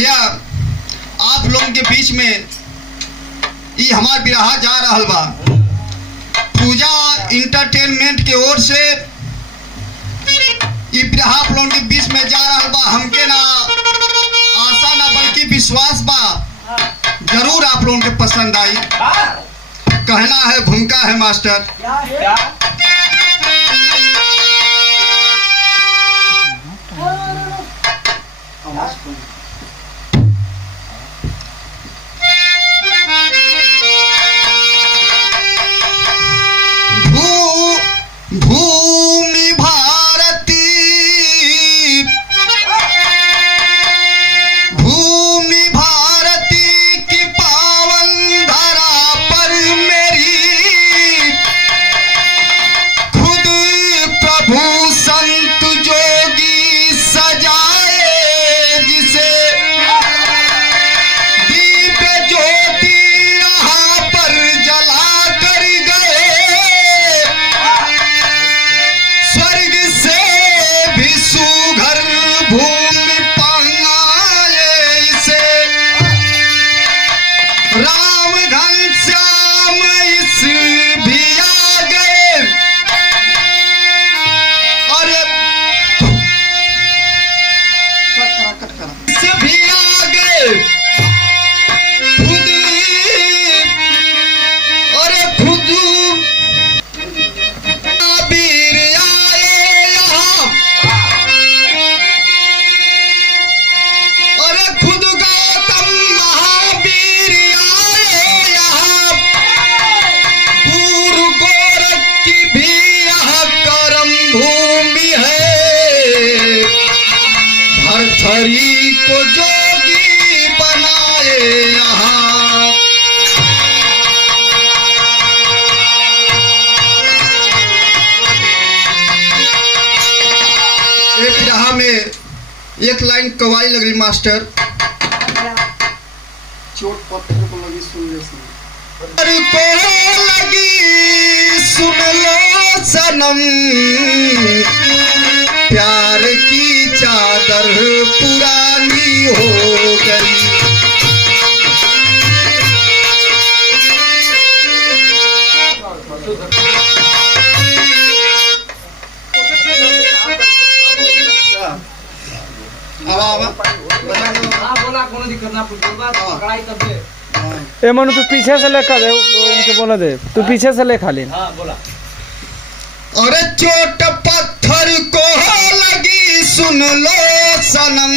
भैया आप लोगों के बीच में ये हमार बिरहा जा रहल बा। पूजा इंटरटेनमेंट के ओर से ये बिरहा आप लोगों के बीच में जा रहल बा। हमके ना आशा ना बल्कि विश्वास बा जरूर आप लोगों के पसंद आई। कहना है भूमिका है मास्टर। भूमि भारती भूमि भारती की पावन धरा पर मेरी खुद प्रभु संत जोगी सजाए जिसे दीप ज्योति यहाँ पर जला कर गए स्वर्ग से भी सुघर भूमि पाए इसे राम घनश्याम इस भी आ गए। अरे इस भी आ गए खुद। अरे खुद वीर आए यहाँ। अरे खुद गौतम महावीर आए यहाँ। गुरु गोरख की भी यहाँ करम भूमि है। भरथरी को जोगी बनाए यहाँ। एक बिरहा में एक लाइन कवाई लग रही मास्टर। चोट पत्थर को लगी सुन ले को लगी सुन लो सनम। प्यार की चादर पुरानी हो गई। ए मनु तू पीछे से लेकर दे उनके बोला दे तू पीछे से ले खाली। अरे चोट पत्थर को लगी सुन लो सनम।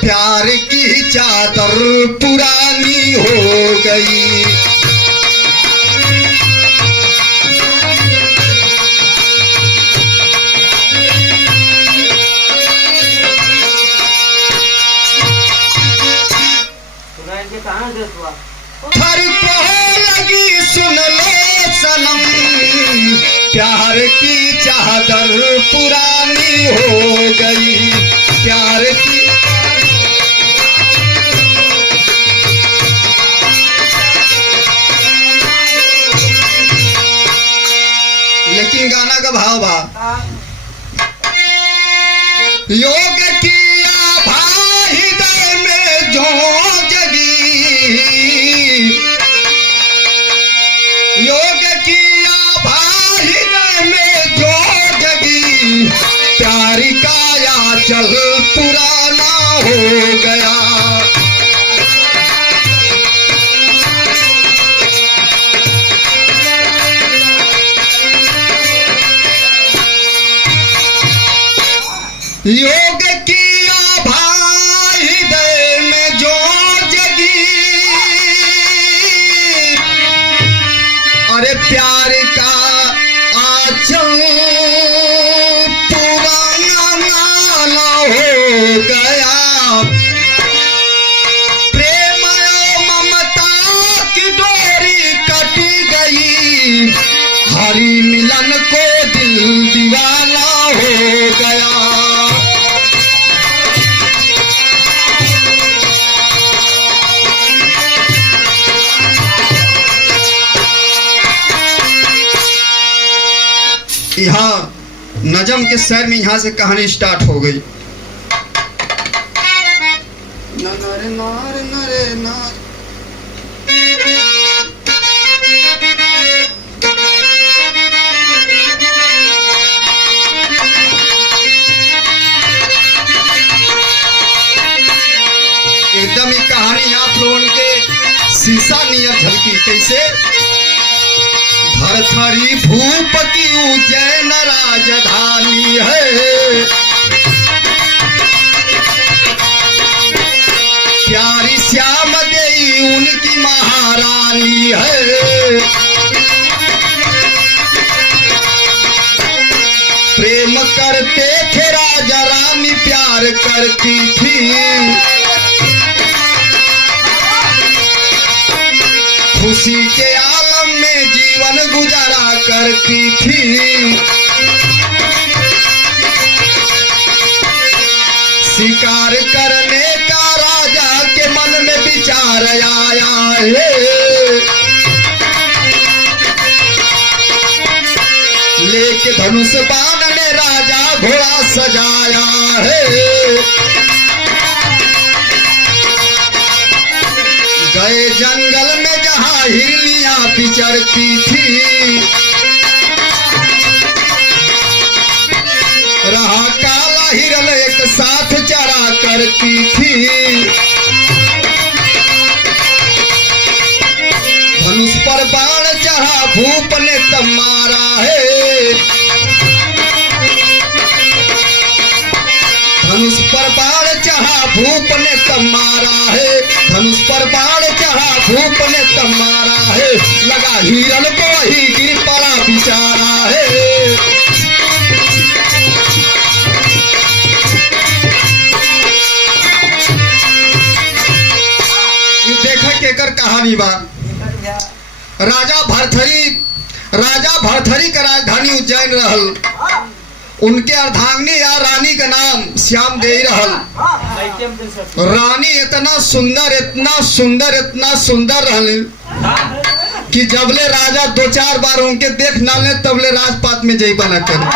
प्यार की चादर पुरानी हो गई। पत्थर को लगी सुन लो सनम। प्यार की चादर पुरानी हो गई। प्यार की लेकिन गाना का भाव बा। योग किया भाई हृदय में जो योग किया भाई हृदय में जो जगी। प्यार का या चल पुराना हो गया। योग किया भाई हृदय में जो जगी। अरे प्यार का आंचल पुराना नाला हो गया। प्रेम और ममता की डोरी कट गई। हरि मिलन को दिल दीवाना हो गया। यहाँ नजम के शहर में यहाँ से कहानी स्टार्ट हो गई। नर नार नरे नार। एकदम ही कहानी आप लोगों के शीशा नियर झलकी। कैसे? धरथरी भूपति उज्जैन राजधानी है, प्यारी श्याम देई उनकी महारानी है। प्रेम करते थे राजा रानी प्यार करती थी, खुशी के आलम में जीवन गुजारा करती थी। शिकार करने का राजा के मन में विचार आया है, लेके धनुष बाण ने राजा घोड़ा सजाया है। गए जंगल में जहाँ हिरनियां विचरती थी, रहा काला हिरन एक साथ चरा करती थी। धनुष पर बाण चढ़ा भूप ने तब मारा है, धनुष पर बाण चढ़ा भूप ने तब मारा है, धनुष पर बाण चढ़ा भूप ने तब मारा है। लगा हिरन को वही गिर पड़ा बिचारा है। ये देखा केकर कहानी बा। राजा भरथरी का राजधानी उज्जैन रहल, उनके अर्धांगिनी या रानी का नाम श्याम देई रहल। रानी इतना सुंदर रहल कि जबले राजा दो चार बार उनके देख ना ले तबले राजपात में जइबा न करे।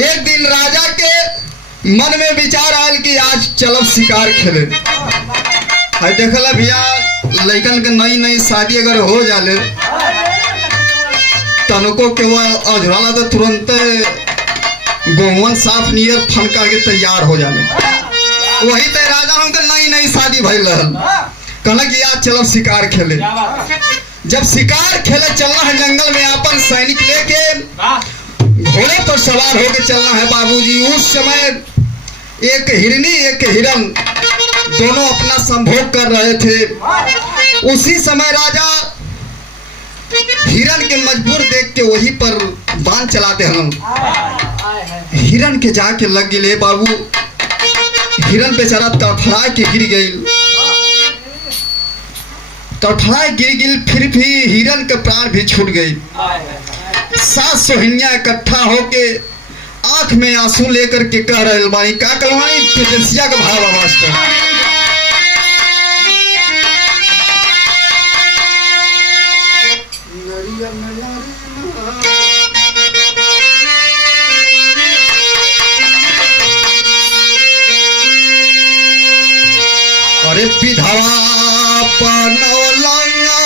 एक दिन राजा के मन में विचार आयल कि आज चलब शिकार खेले। है देखला भैया लड़कन के नई शादी अगर हो जाले तनको के वो अजराला तो तुरंत गोवन साफ नियर फन करके तैयार हो जाले। वही तो राजा हमके नई शादी भइल रहल, कहला कि आज चलब शिकार खेले। जब शिकार खेले चलना है जंगल में, अपन सैनिक लेके घोड़े पर सवार होकर चलना है बाबूजी। उस समय एक हिरनी एक हिरन दोनों अपना संभोग कर रहे थे। उसी समय राजा हिरन के मजबूर देख के वही पर बाण चलाते हम। हिरन के जाके लग गए बाबू, हिरन बेचारा तड़फड़ा के गिर गई, तड़फड़ा गिर गई। फिर भी हिरन के प्राण भी छूट गई। 7 सोहिनिया इकट्ठा होके आंख में आंसू लेकर के कह रहे बानी का कलवानी तेजस्या का भाव मास्टर। अरे विधवा पनौलंगा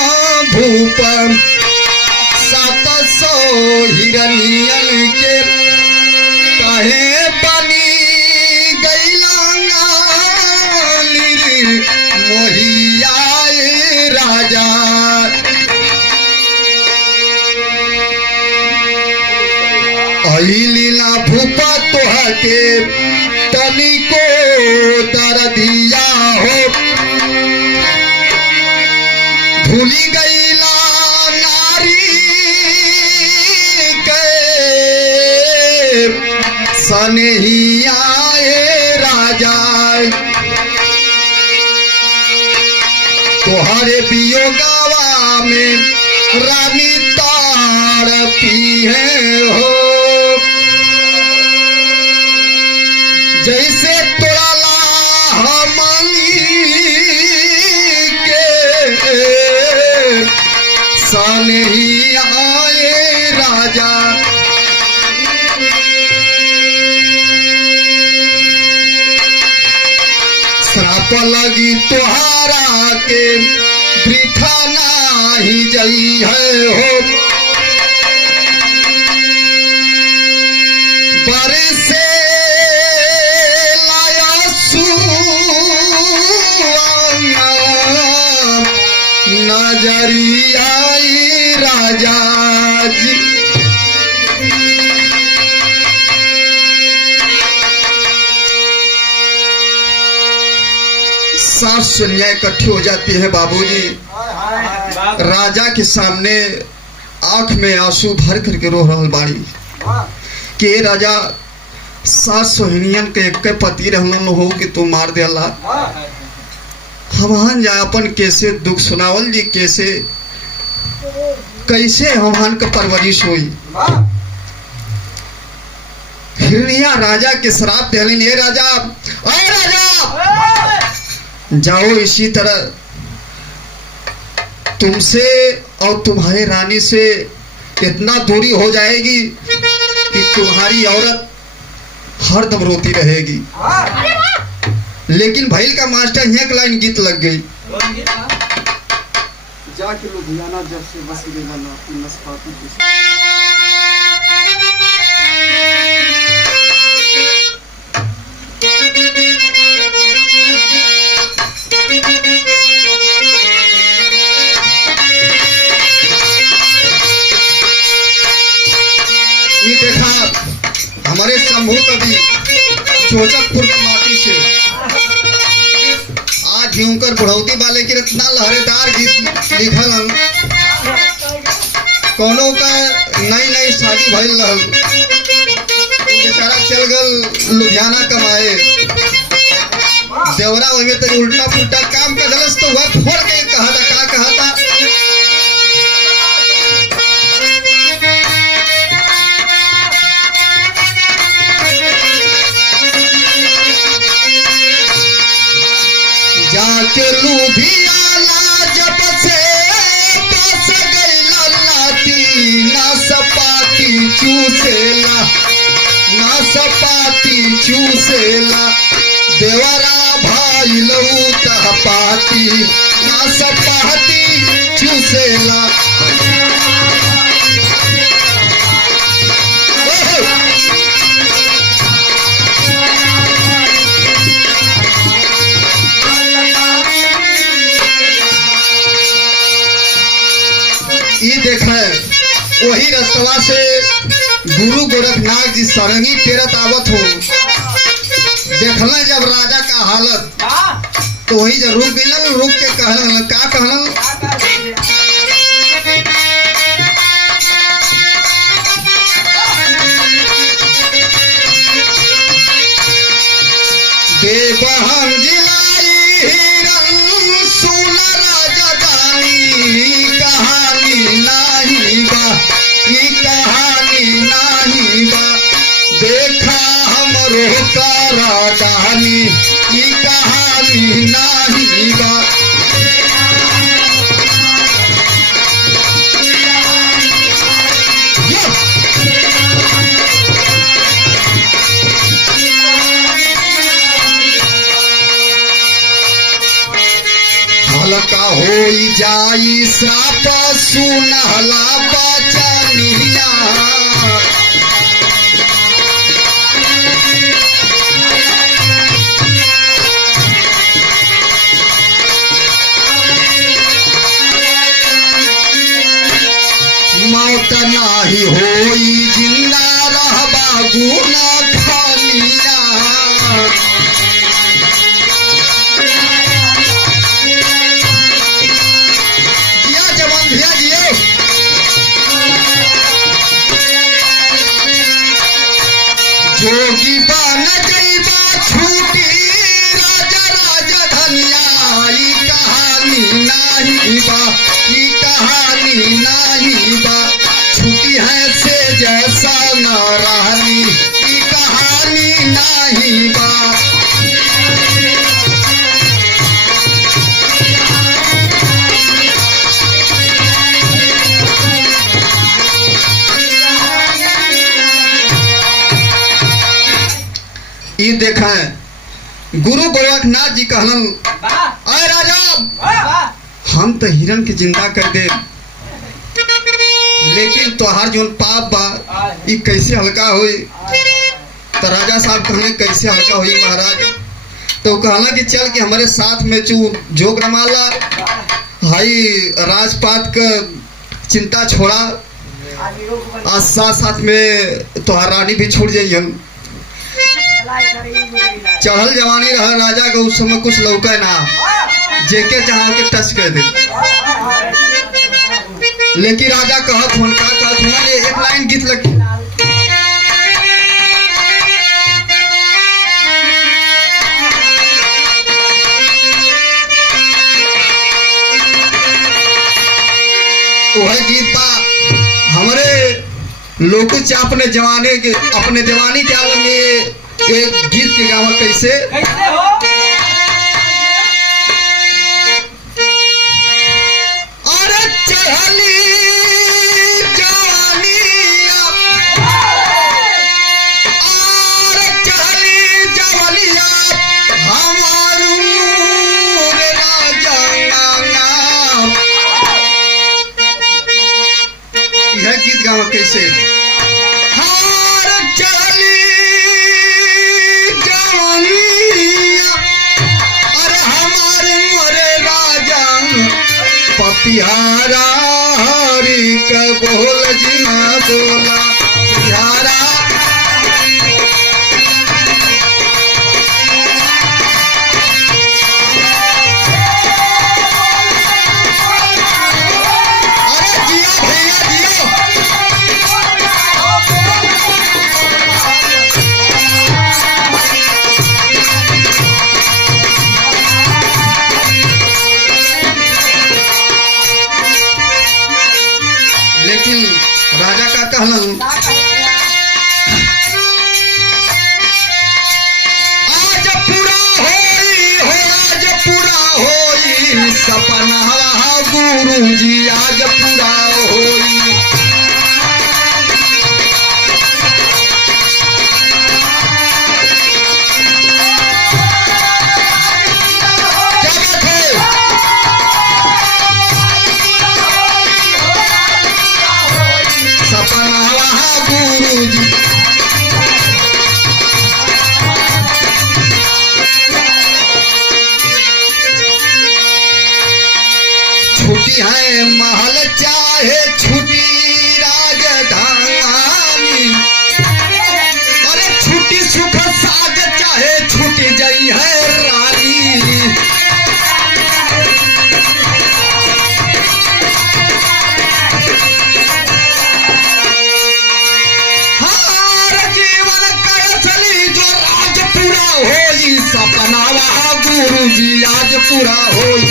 भूप 700 हिरनियन के कहे बनी गैलांगा मोहिया राजा। लीला भूपा तोह के तनी को दर दिया हो, भूली गईला नारी के सनहिया राजा। तोहरे वियोगवा में रानी ताड़ पी है हो, जैसे तोड़ाला हमनी के सनहिया राजा। पाप लगी तुहारा के वृथा नाही जई है हो बरसे लाया नजरिया राजा जी। सास सुनिया इकट्ठी हो जाती है बाबूजी। राजा के सामने आंख में आंसू भर करके रो रहल बाड़ी कि राजा सास सोहनियन के एक पति रहलन हो कि तू मार देला। हमहन जापन कैसे दुख सुनावल जी, कैसे हमहन के परवरिश हुई। हिरनिया राजा के श्राप देलिन, ये राजा अरे राजा जाओ, इसी तरह तुमसे और तुम्हारे रानी से इतना दूरी हो जाएगी कि तुम्हारी औरत हरदम रोती रहेगी। लेकिन भैल का मास्टर एक लाइन गीत लग गई, जाके लुधियाना जब से बस गेला ना अपनी नस्पाती ये देखा हमारे शंभू कवि चोचकपुर की माटी से आज यूंकर बुढ़ौती वाले की इतना लहरेदार गीत लिखल हम कोनो का नई नई शादी भइल रहल, बेचारा चल गल लुधियाना कमाए। देवरा वही तो उल्टा पुल्टा काम कर दलस तो वह फोड़ के कहा था का कहा था जाके लुधियाना जब से बस गईला लाती ना सपाती चूसेला, ना सपाती चूसेला देवरा भाई लहू तह पाती ना सपाती चूसेला। ये देखे वही रस्तवा से गुरु गोरखनाथ जी सरंगी फेरत आवत हो, देखल जब राजा का हालत तो वही जब रुक गई, रुक के कहलन का कहलन बेबहन जिलाई हिरन सुन राजा दानी कहानी नाही बा, ई कहानी नाही बा देखा हमरो करादानी, ई कहानी नाही बा। हल्का होई जाई श्राप सुनहला बचनिया, मौत नाही होई जिंदा रहबा गुण खनिया। जोगी बन जइबा छूटी राजा राजा धनिया, ई कहानी नाही बा, ई कहानी नाही बा छुट्टी है से जैसा न रहनी, ई कहानी नाही बा। ये देखें गुरु गोरखनाथ जी कहलन, अरे राजा हम तो हिरण के जिंदा कर दे, लेकिन तोहार जो पाप बा ये कैसे हल्का हुई। तो राजा साहब कहने कैसे हल्का हुई महाराज। तो कहला कि चल के हमारे साथ में जोग रमाला, हाई राजपात का चिंता छोड़ा, आज साथ साथ में तोहार रानी भी छूट जाइए। चढ़ल जवानी रहा राजा का, उस समय कुछ लौका ना, जेके जहाँ के टच कर दे। लेकिन राजा कहत हुन का कहत हुन एक लाइन गीत लगी, वह गीत बा हमारे लोग अपने जवाने के अपने जवानी के आलम में एक गीत के गावा कैसे हो? अरे चढ़ली जवानिया, अरे चढ़ली जवानिया हमारू राजा, यह गीत गावा कैसे? बिहारा हरी का बोल जिना बोला बिहारा, अरे जिया भैया जिया। लेकिन राजा का कहलन, आज पूरा होई हो, आज पूरा होई सपना गुरु जी, आज पूरा होई। छुट्टी है महल चाहे छुट्टी राजधानी, अरे छुट्टी सुख साज चाहे छुट्टी जई है रानी। हार जीवन कर चली जो आज पूरा होई सपना गुरु जी, आज पूरा होई।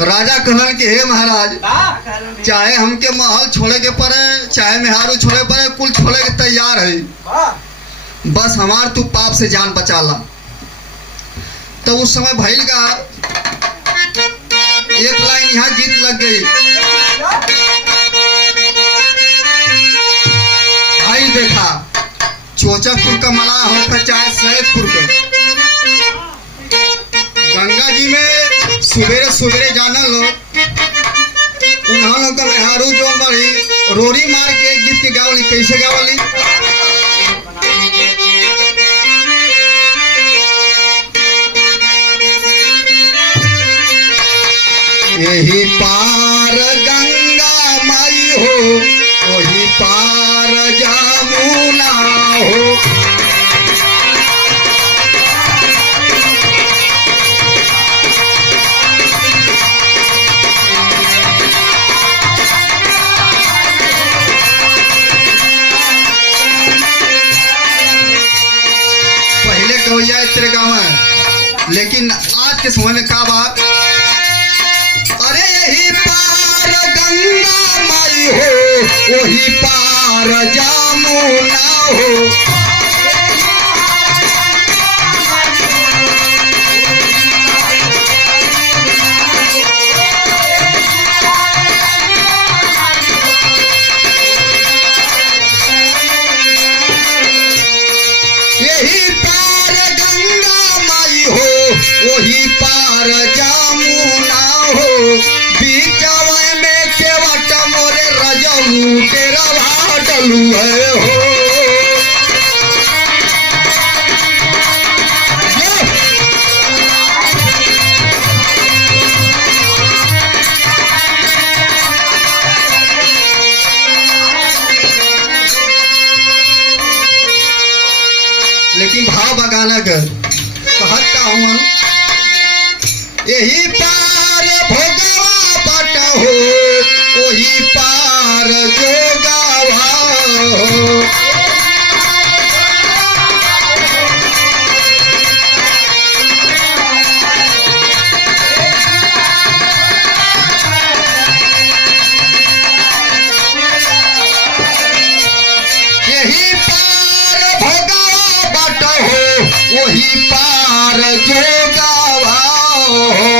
राजा कहलन के हे महाराज, चाहे हमके महल छोड़े के पड़े, चाहे मेहारू छोड़े पड़े, कुल छोड़े के तैयार है, बस हमार तू पाप से जान बचा ला। तो उस समय भैल का एक लाइन यहाँ गीत लग गई, आई देखा चोचापुर का मलाह होकर चाहे सैदपुर का, गंगा जी में सुबेरे सुबेरे जाना लोग, उन्होंने लोग का मेहारू जो बड़ी रोरी मार के एक गीत के गावली कैसे गावली, यही पार गंगा माई हो, वही पार जमुना हो। तेरे गाँव है, लेकिन आज के समय में का बात, अरे यही पार गंगा माई हो, वही पार पार जामुना हो। यही पार गंगा माई हो, वही पार जामुना हो। बीचवा में केवट मोरे रजऊ के रवा डलू है हो। लेकिन भाव बगाना कर कहत का हूँ, यही पार भोगवा बट हो, वही पार जोगावा हो। यही पार भोगवा बट हो, वही पार जोगावा हो।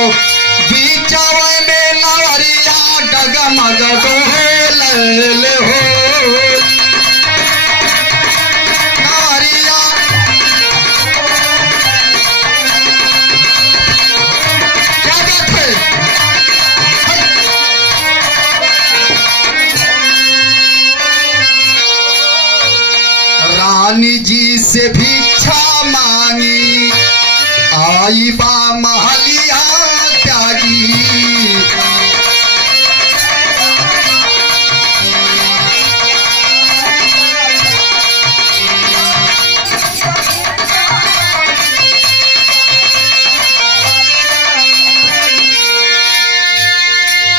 बीचवा में लवरिया डगमग डोले हो। लवरिया क्या बात है? रानी जी से भिक्षा मांगी, आई बा महलिया त्यागी।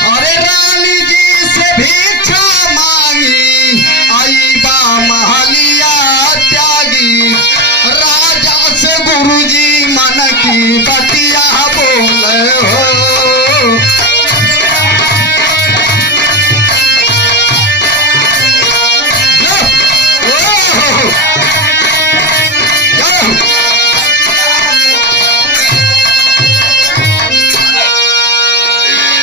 अरे रानी जी से भिक्षा मांगी, आई बा महलिया त्यागी। राजा से गुरुजी मन की बतिया बोले हो।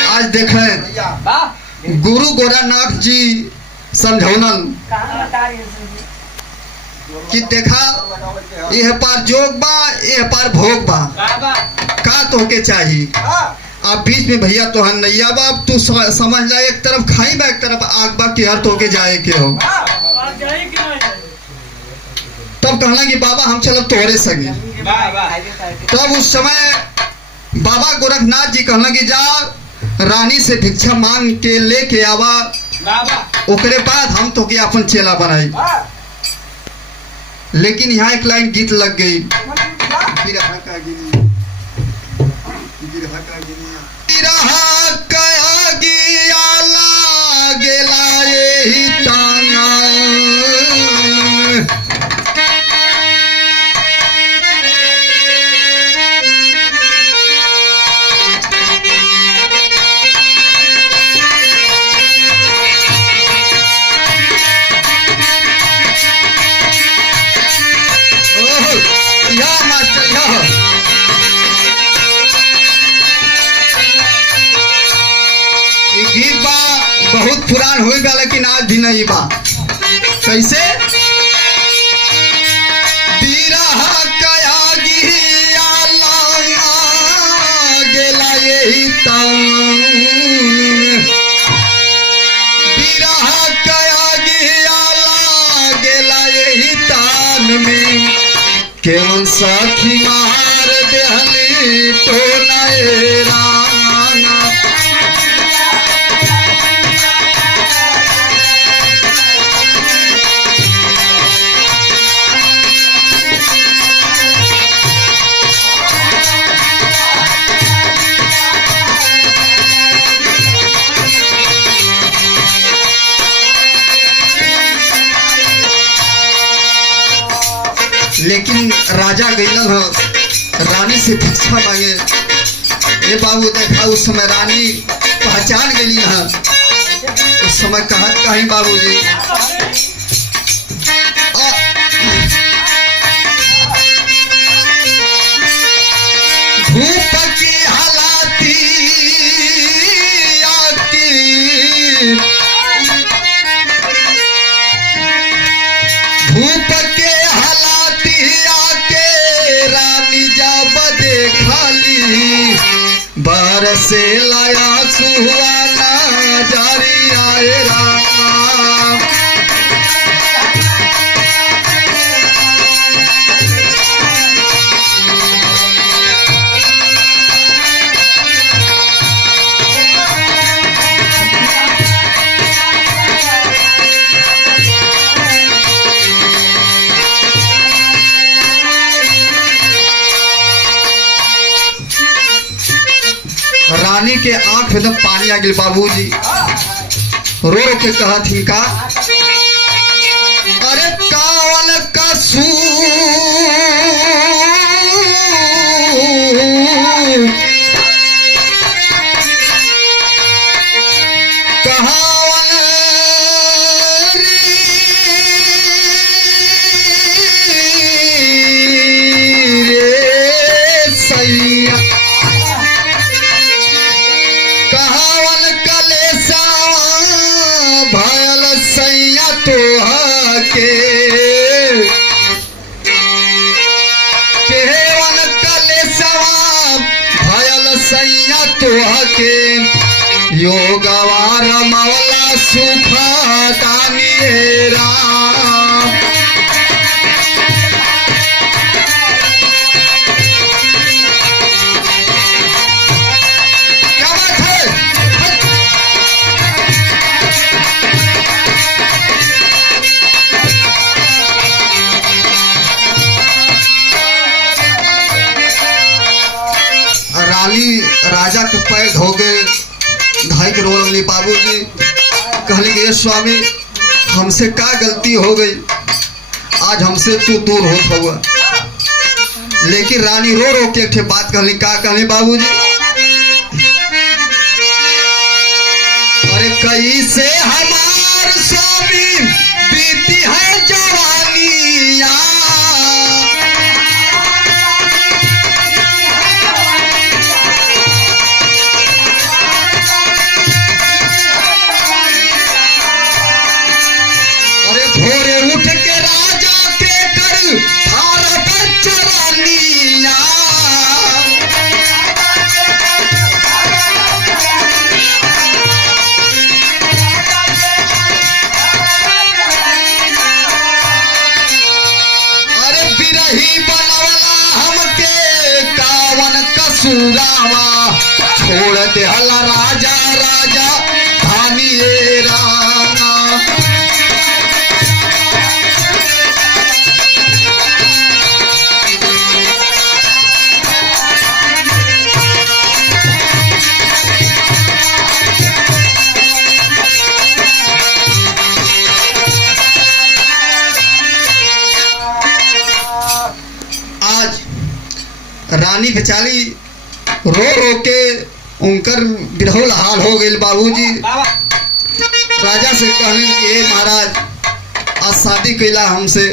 आज देखें गुरु गोरखनाथ जी समझौनन कि देखा यह पार जोग बा, यह पार भोग बा, का तोके चाहिए। अब बीच में भैया तोहर नैया बा, तू समझ ला, एक तरफ खाई बा एक तरफ आग बा, कि हर तोके जाए के हो। तब कहला कि बाबा हम चलब तोहरे संगे। तब उस समय बाबा गोरखनाथ जी कहला कि जा रानी से भिक्षा मांग के लेके आवा, ओकरे बाद हम तोके अपन चेला बनाई। लेकिन यहाँ एक लाइन गीत लग गई, बिरहा का गिनिया, बिरहा का गिनिया, बिरहा का गिया लागेला एही ताना। या मास्टर या ये गीत बा बहुत पुरान हो गया, लेकिन आज भी नहीं बा। कैसे? बिरहा कया गिया लागेला यही तान। बिरहा कया गिया लागेला यही तान में, केवन साखी मार देहली तो नए राना। लेकिन राजा गईलन हो रानी से भिक्षा मांगे। ये बाबू देखा उस समय रानी पहचान गई है। उस समय कहत कहीं बाबूजी बरसे लाया सुहाना जारी आए राम। रानी के आंख में पानी आ गई। बाबूजी रो रो के कहत हिनका, अरे कावन कहावन रे सैया, कहावन कलेसा भयल सैया तोहा के, केवन कलेसवा भयल सैया तोहा के, योगवार मवला सुखा दानिये राम। क्या बात है? रानी राजा के पैर धो गए, धाई के रोल लगली। बाबूजी कहली कि ये स्वामी हमसे का गलती हो गई, आज हमसे तू दूर होत हुआ। लेकिन रानी रो रो के एक ठे बात कहली। का कहली बाबूजी, अरे कैसे हमार स्वामी बीती है जवानिया, अरे भोरे उठ के राजा के कर भारत चरानिया, अरे बिरही बनवला हमके कावन कसूरावा, छोड़ देहला राजा राजा धानिये रामा। आज रानी बेचारी रो रो के उनकर बिरहुल हाल हो गई। बाबूजी राजा से कहने कि ए महाराज आज शादी कैला हमसे,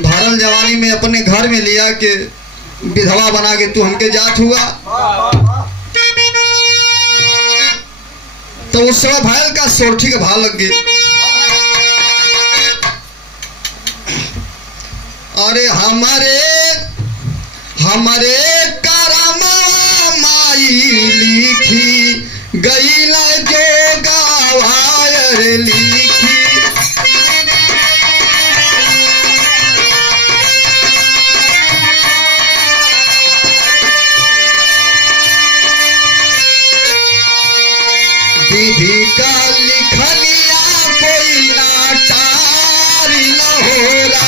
भरल जवानी में अपने घर में लिया के विधवा बना के तू हमके जात हुआ। तो उस समय भयल का सोरठी का भाव लग गई। अरे हमारे करमवा माई लिखी गईला जो गवायर लिखी, विधि का लिखलिया कोई ना टारी न होला,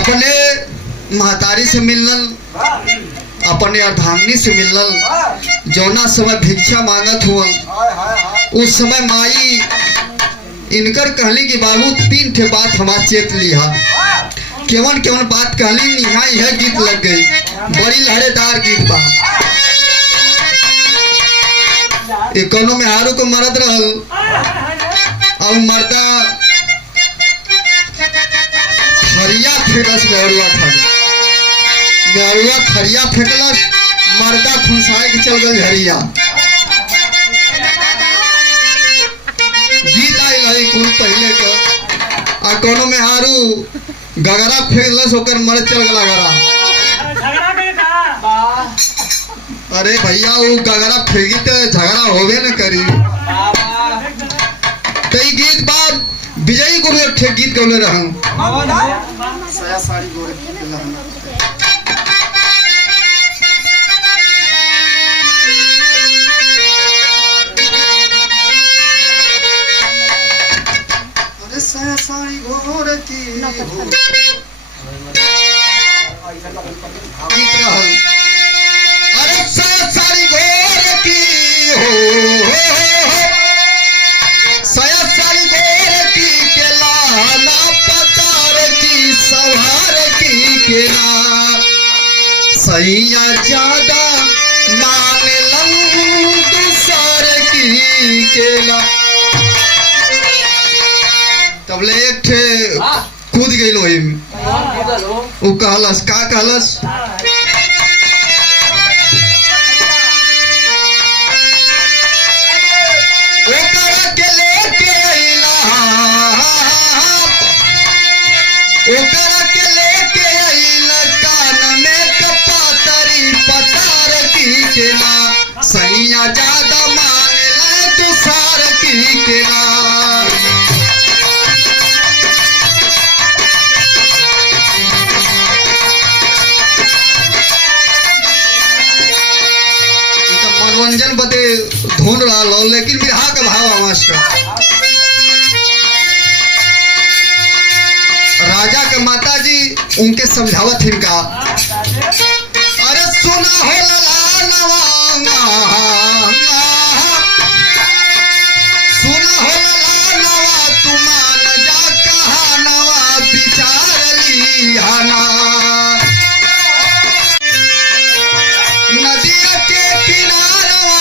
अपने महतारी से मिलल, अपने अर्धांगिनी से मिलल। जौना समय भिक्षा मांगत हुआ उस समय माई इनकर कहली कि बाबू 3 ठे बात हमार चेत लिहा। केवन केवन बात कहली निहा यह गीत लग गई, बड़ी लहरेदार गीत बा। एक कोनो में हारू को मरद रहल और मर्दा थरिया फेंकस, मेहरुआ थरिया फेंकलस, मर्दा खुनसाए के चल गई हरिया। गीत आयल है कुल पहले का। आ कोनो में हारू गगरा फेंकलस, ओकर मर्द चल गला गरा। अरे भैया वो गगरा फेंकी तो झगड़ा होवे न करी। कई गीत बाद विजयी गुरु एक ठे गीत गौले रहन, साया साड़ी गोरे के लहंगा। अरे साया साड़ी गोरे की गीत रहल। अरे साया साड़ी गोरे की हो, साया साड़ी गोरे की के लाना पतार की सवार की के ना। सैया ज्यादा मान लं दूसर की के ला। तबले एक ठे कूद गई वही में। वो कहलस का कहलस, ओकरा के लेके अइला, ओकरा के लेके अइला कान में कपातरी पतार की के ना। सैया ज्यादा मानेला तुसार की के ना। मनोरंजन बदे ढूंढ रहा लो, लेकिन बिरहा का भाव मास्टर। राजा के माता जी उनके समझावत इनका। अरे सुना हो लला नवा, सुना हो लला नवा, तू मान जा कहा नवा विचार लिहाना। नदिया के किनारवा,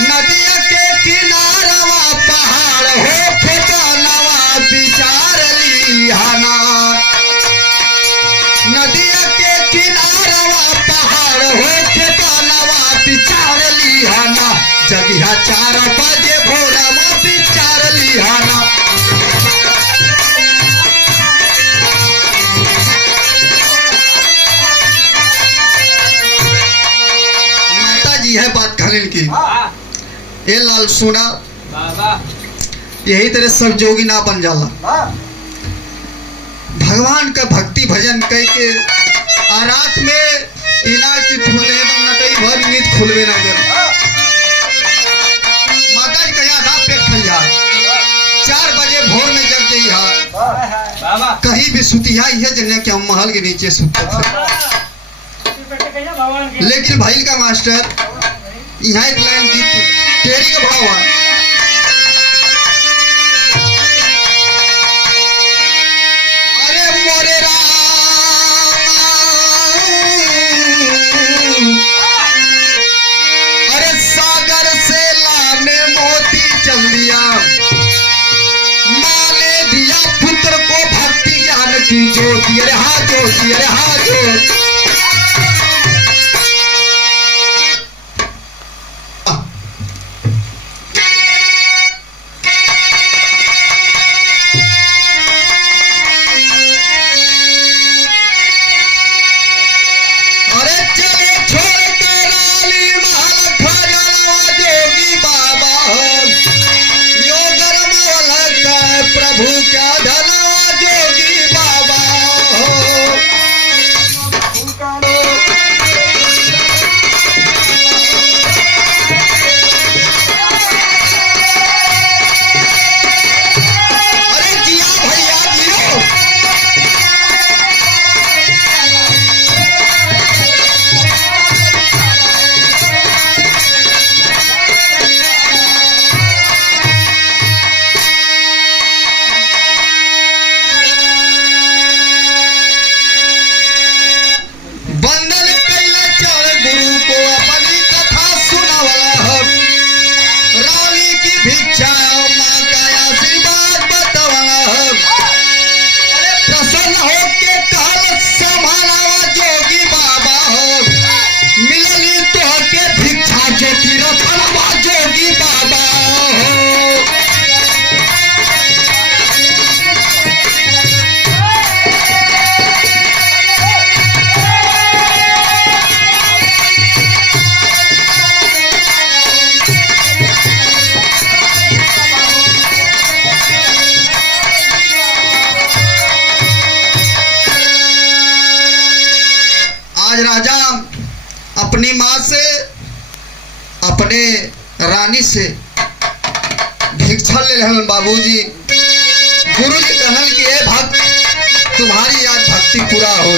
नदिया के किनारवा पहाड़ हो ठिकानवा विचार लिहाना। नदिया के किनारवा पहाड़ हो ठिकानवा विचार लिहाना। जगिहा 4 बजे भोरवा विचार लिहाना। है बात कहने की। ए लाल सोना, यही तरह सब जोगी ना बन जाला। भगवान का भक्ति भजन कह के आ रात में इनार की फूले नटई भर नींद खुलवे ना कर। माता जी कहिया आधा पेट खइया, 4 बजे भोर में जग जइहा, कहीं भी सुतिहा यह जगह के हम महल के नीचे सुते थे। लेकिन भाई का मास्टर यहाँ एक लाइन गीत तेरी का भाव है। अरे मोरे राम, अरे सागर से लाने मोती चल दिया, माँ ने दिया पुत्र को भक्ति ज्ञान की ज्योति। अरे हाँ ज्योति, अरे हाँ ज्योति। से भिक्षा ले लेहन बाबूजी। गुरुजी कहन कि ए भक्त तुम्हारी आज भक्ति पूरा हो।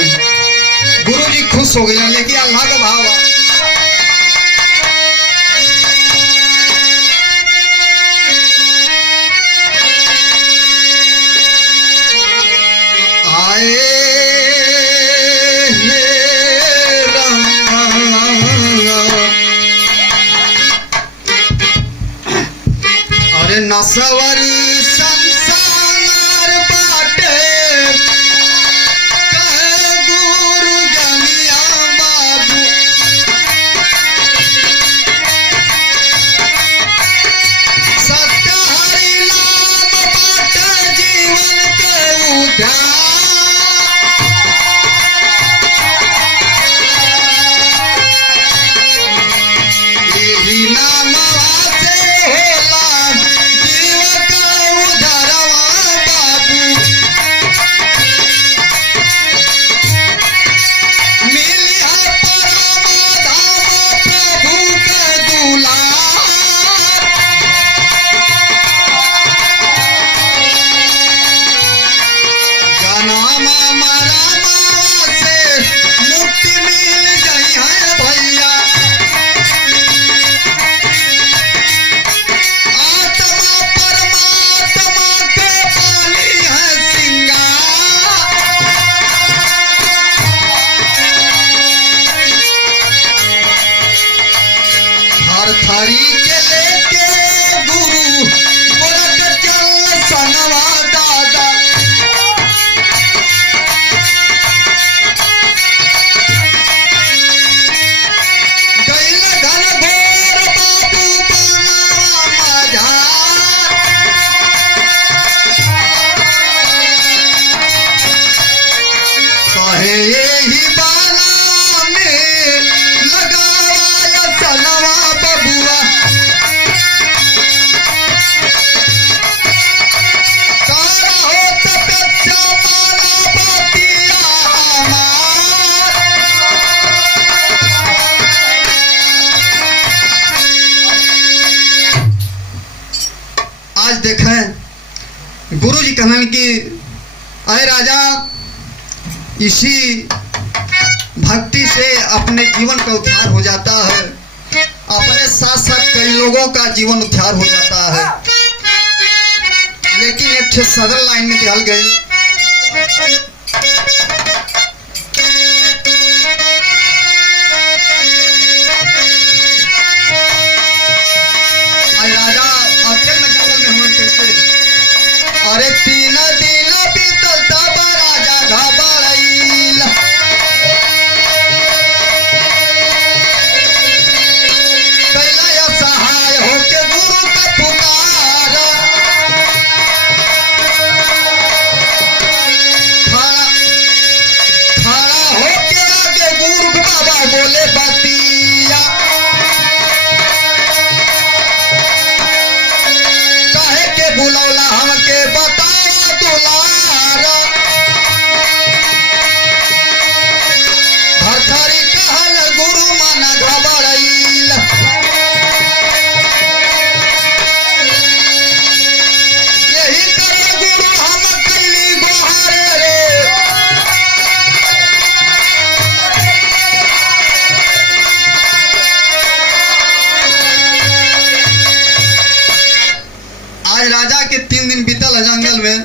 गुरुजी खुश हो गए, लेकिन अल्लाह का भाव बा। नसवरी संसार बाटे कहे गुरु जनिया बाबू। सत्य हरि नाम बाटे जीवन के उद्यान। यही नाम से होला हरी के लेके गुरु गोरख चल सनवा दादा। गैल घन घोर बाबू बनावा मजार। कहे यही बाला में लगावा सनवा बबुआ। कारा हो तपस्या माला बतिया हमार। आज देखें गुरु जी कहन कि अरे राजा, इसी भक्ति से अपने जीवन का उद्धार हो जाता है, अपने साथ साथ कई लोगों का जीवन उद्धार हो जाता है। लेकिन एक ठे सदर लाइन में दिहल गई। राजा अकेले में जंगल में हम कैसे, अरे 3 दिन बीतल तब राजा घबराइल। कैला सहाय होके गुरु का पुकार। खड़ा होके आगे गुरु बाबा बोले बतिया। काहे के बुलौला हमके बतावा दुलार। भरथरी कहल गुरु मन घबराइल। यही करे गुरु हम कैली गोहार रे। आज राजा के 3 दिन बीतल है जंगल में।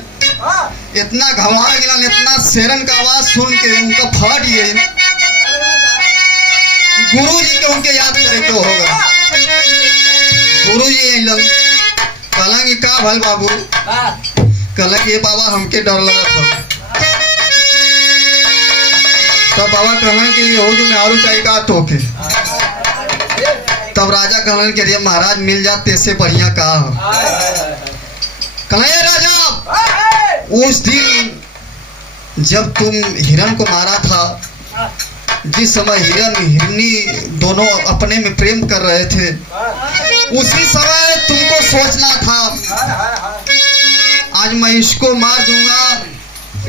इतना घबरा गिलन, इतना शेरन का आवाज सुन के उनका फट गए। गुरु जी के उनके याद करे के होगा। गुरु जी अइलन, कहलन कि का भल बाबू। कहलन कि ये बाबा हमके डर लगत था। तब बाबा कहलन कि हो जो में आरू चाहिए का तोके। तब राजा कहलन कि अरे महाराज मिल जाते इससे बढ़िया का हो। कहलन ए राजा, उस दिन जब तुम हिरण को मारा था, जिस समय हिरण हिरनी दोनों अपने में प्रेम कर रहे थे, उसी समय तुमको सोचना था आज मैं इसको मार दूंगा,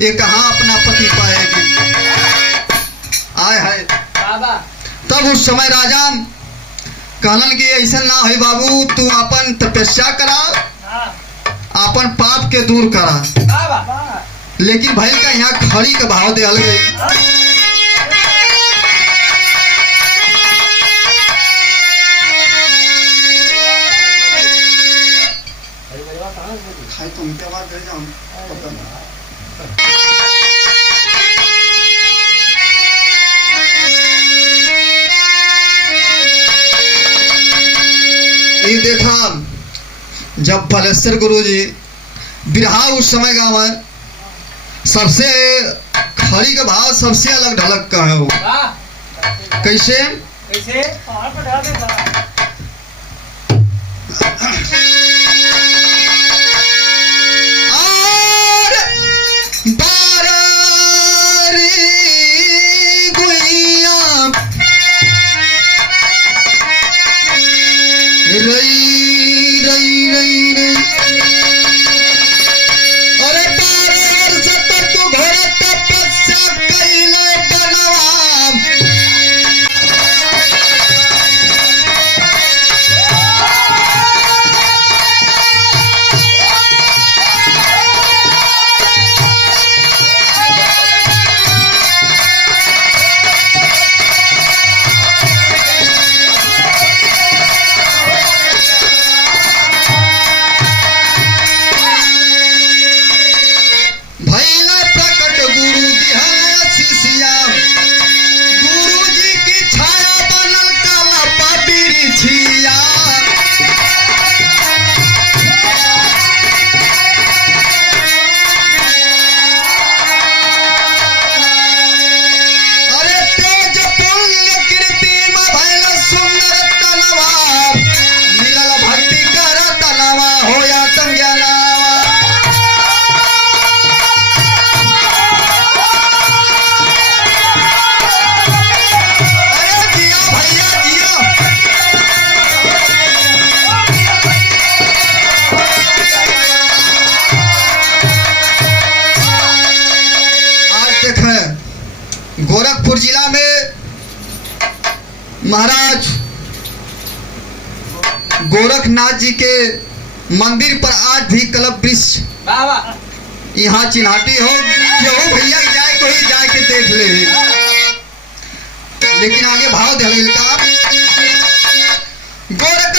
ये कहाँ अपना पति पाएगी। आय है तब उस समय राजा कहलन कि ऐसा ना है बाबू, तू अपन तपस्या करा, अपन पाप के दूर करा। लेकिन भाई का यहाँ खड़ी के भाव दिहल गई। खाई तो उनके बाद रह जाऊँ पता नहीं। ये देखा जब बलेश्वर गुरु जी बिरहा उस समय गाँव है, सबसे खड़ी का भाव सबसे अलग ढलक का है वो। कैसे? और बारारी गुइया रई रई रई रई, अरे 12 वर्ष तक तू घोर तपस्या कइले बनवा। भैला प्रकट गुरु दिहल शिष्या, गुरु जी की छाया बनल काला पापीरी छिया। अरे तेज पुण्य कीर्ति में भैल सुंदर तनवा, मिलल भक्ति कर तनवा होया तंग्याना। अरे जिया भैया जिया। आज देखें गोरखपुर जिला में महाराज गोरखनाथ जी के मंदिर पर आज भी कल्प वृक्ष यहाँ चिन्हाती हो कि हो भैया जाए कोई जाए के देख ले। लेकिन आगे भाव दिल का गोरख